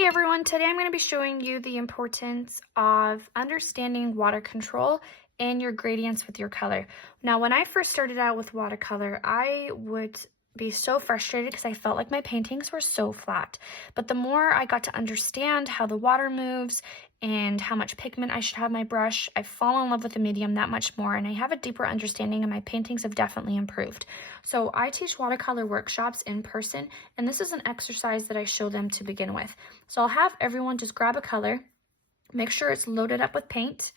Hey everyone, today I'm going to be showing you the importance of understanding water control and your gradients with your color. Now, when I first started out with watercolor, I would be so frustrated because I felt like my paintings were so flat. But the more I got to understand how the water moves and how much pigment I should have in my brush, I fall in love with the medium that much more, and I have a deeper understanding, and my paintings have definitely improved. So I teach watercolor workshops in person, and this is an exercise that I show them to begin with. So I'll have everyone just grab a color, make sure it's loaded up with paint.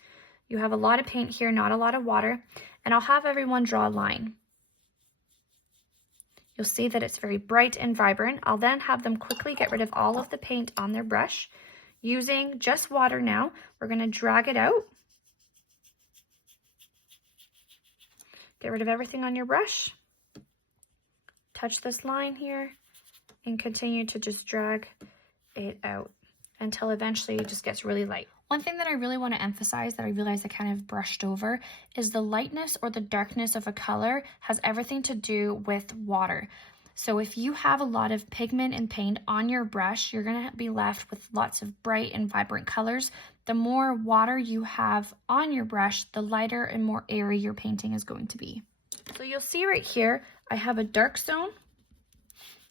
You have a lot of paint here, not a lot of water, and I'll have everyone draw a line. You'll see that it's very bright and vibrant. I'll then have them quickly get rid of all of the paint on their brush. Using just water now, we're going to drag it out. Get rid of everything on your brush. Touch this line here and continue to just drag it out until eventually it just gets really light. One thing that I really want to emphasize that I realized I kind of brushed over is the lightness or the darkness of a color has everything to do with water. So if you have a lot of pigment and paint on your brush, you're going to be left with lots of bright and vibrant colors. The more water you have on your brush, the lighter and more airy your painting is going to be. So you'll see right here, I have a dark zone,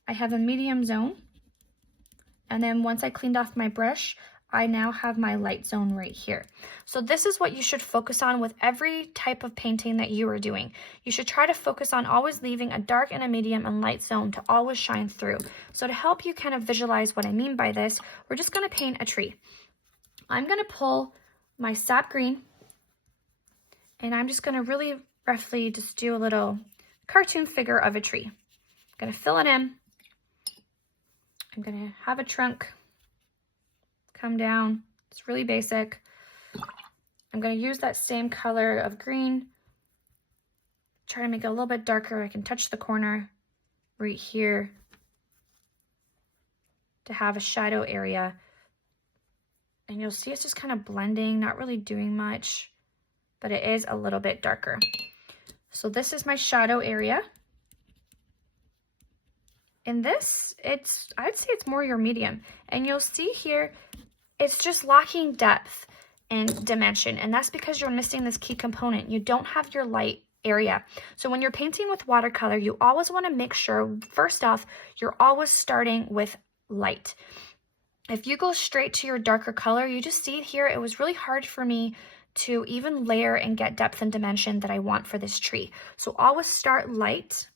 I have a medium zone, and then once I cleaned off my brush, I now have my light zone right here. So this is what you should focus on with every type of painting that you are doing. You should try to focus on always leaving a dark and a medium and light zone to always shine through. So to help you kind of visualize what I mean by this, we're just going to paint a tree. I'm going to pull my sap green, and I'm just going to really roughly just do a little cartoon figure of a tree. I'm going to fill it in. I'm going to have a trunk come down. It's really basic. I'm going to use that same color of green. Try to make it a little bit darker. I can touch the corner right here to have a shadow area. And you'll see it's just kind of blending, not really doing much, but it is a little bit darker. So this is my shadow area. In this, I'd say it's more your medium. And you'll see here, it's just lacking depth and dimension. And that's because you're missing this key component. You don't have your light area. So when you're painting with watercolor, you always want to make sure, first off, you're always starting with light. If you go straight to your darker color, you just see it here, it was really hard for me to even layer and get depth and dimension that I want for this tree. So always start light.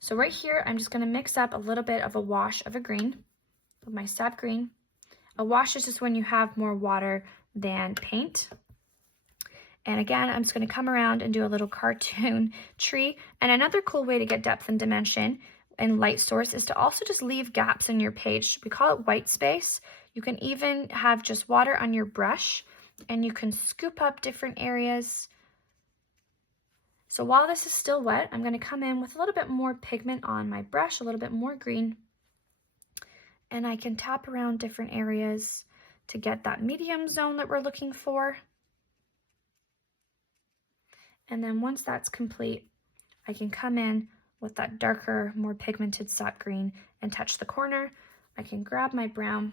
So right here, I'm just going to mix up a little bit of a wash of a green with my sap green. A wash is just when you have more water than paint. And again, I'm just going to come around and do a little cartoon tree. And another cool way to get depth and dimension and light source is to also just leave gaps in your page. We call it white space. You can even have just water on your brush, and you can scoop up different areas. So while this is still wet, I'm going to come in with a little bit more pigment on my brush, a little bit more green. And I can tap around different areas to get that medium zone that we're looking for. And then once that's complete, I can come in with that darker, more pigmented sap green and touch the corner. I can grab my brown.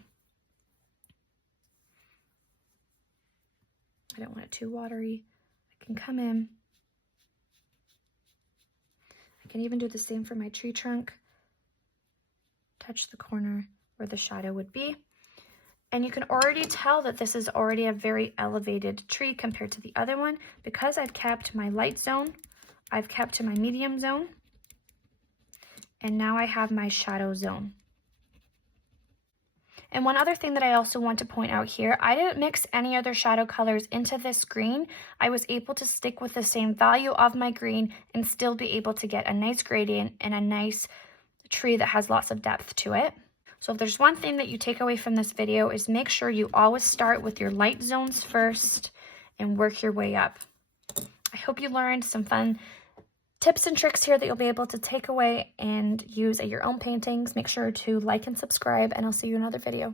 I don't want it too watery. I can come in. I can even do the same for my tree trunk. Touch the corner where the shadow would be. And you can already tell that this is already a very elevated tree compared to the other one because I've kept my light zone, I've kept to my medium zone, and now I have my shadow zone. And one other thing that I also want to point out here, I didn't mix any other shadow colors into this green. I was able to stick with the same value of my green and still be able to get a nice gradient and a nice tree that has lots of depth to it. So if there's one thing that you take away from this video is make sure you always start with your light zones first and work your way up. I hope you learned some fun tips and tricks here that you'll be able to take away and use at your own paintings. Make sure to like and subscribe, and I'll see you in another video.